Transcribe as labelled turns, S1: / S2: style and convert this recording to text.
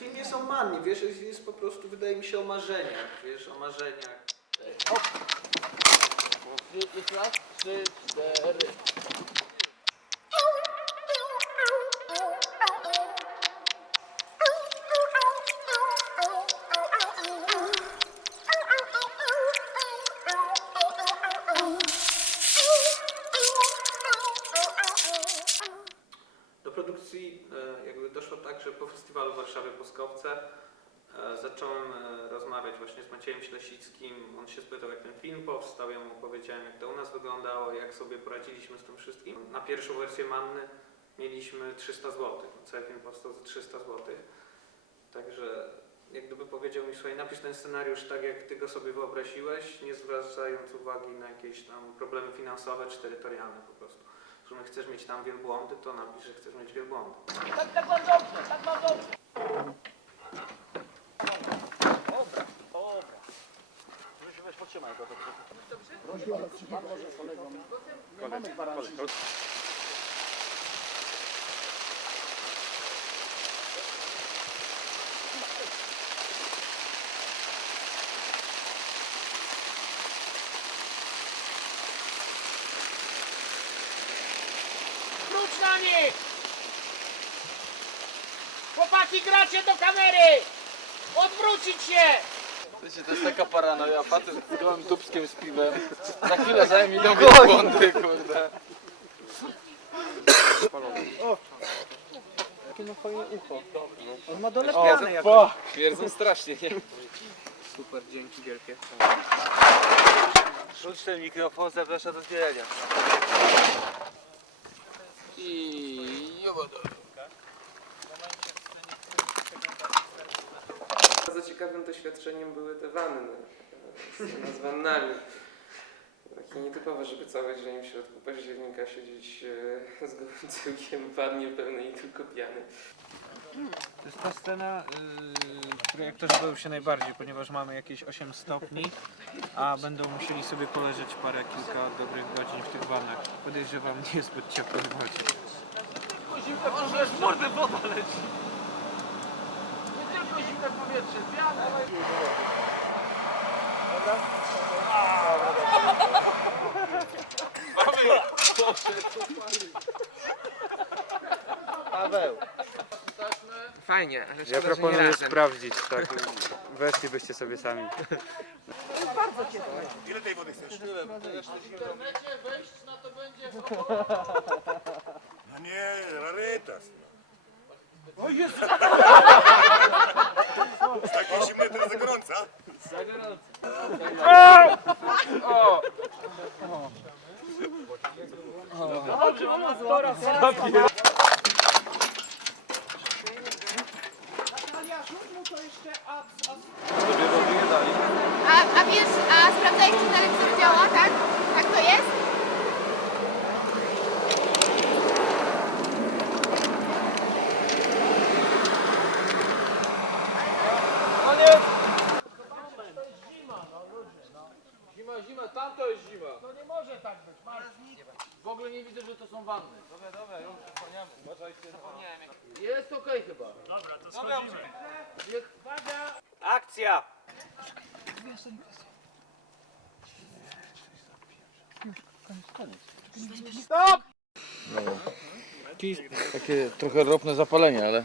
S1: film jest o mannie, wiesz, jest, po prostu, wydaje mi się, o marzeniach, wiesz, o marzeniach.
S2: Raz? Trzy, cztery.
S1: Produkcji e, jakby doszło tak, że po festiwalu w Warszawie Boskowce e, zacząłem e, rozmawiać właśnie z Maciejem Ślesickim. On się spytał, jak ten film powstał, ja mu powiedziałem, jak to u nas wyglądało, jak sobie poradziliśmy z tym wszystkim. Na pierwszą wersję Manny mieliśmy 300 zł. Cały film powstał za 300 zł. Także jak gdyby powiedział mi, słuchaj, napisz ten scenariusz tak, jak ty go sobie wyobraziłeś, nie zwracając uwagi na jakieś tam problemy finansowe czy terytorialne po prostu. Że my chcesz mieć tam wielbłądy, to napisz, że chcesz mieć wielbłądy.
S2: Tak, tak mam dobrze, tak mam dobrze. Dobra, dobra. Muszę weź potrzymaj go.
S3: Wróć na nich! Chłopaki, gracie do kamery! Odwrócić się!
S2: Wiecie, to jest taka paranoja, facet z gołym dubskiem z piwem. Za chwilę zajmie idą wielbłądy, kurde. Jakie ma fajne ucho. On ma dolepiane jakoś. Twierdzą strasznie, nie? Super, dzięki wielkie.
S4: Rzuć ten mikrofon, zapraszam do zbierania.
S2: I...
S5: Bardzo ciekawym doświadczeniem były te wanny z wannami. Takie nietypowe, żeby cały dzień w środku października siedzieć e, z gołym w wannie tylko piany.
S6: To jest ta scena, yy, w której aktorzy boją się najbardziej, ponieważ mamy jakieś 8 stopni, a będą musieli sobie poleżeć parę, kilka dobrych godzin w tych wanach. Podejrzewam niezbyt ciepłej wodzie.
S2: Może z mordy woda leci. Nie tylko zimne powietrze, piana.
S4: Paweł,
S7: Fajnie, ale
S4: ja
S7: szkoda, że nie
S4: proponuję
S7: razem.
S4: sprawdzić, tak, weszlibyście sobie sami.
S2: W internecie wejść na to będzie
S8: No nie, rarytas. No.
S2: O Jezu!
S8: Z takiej zimnej to za gorąca.
S2: Za gorąco. Dobrze, mama, teraz.
S9: A, a wiesz, a sprawdzałeś, czy telewizor działa, tak? Tak to jest?
S2: Zima, zima, tam to jest zima. No nie może tak być. W ogóle nie widzę, że to są wanny. Dobra, dobra, już wspomniamy. Jest okej chyba. Dobra, to schodzimy.
S7: Akcja!
S2: Takie trochę ropne zapalenie, ale...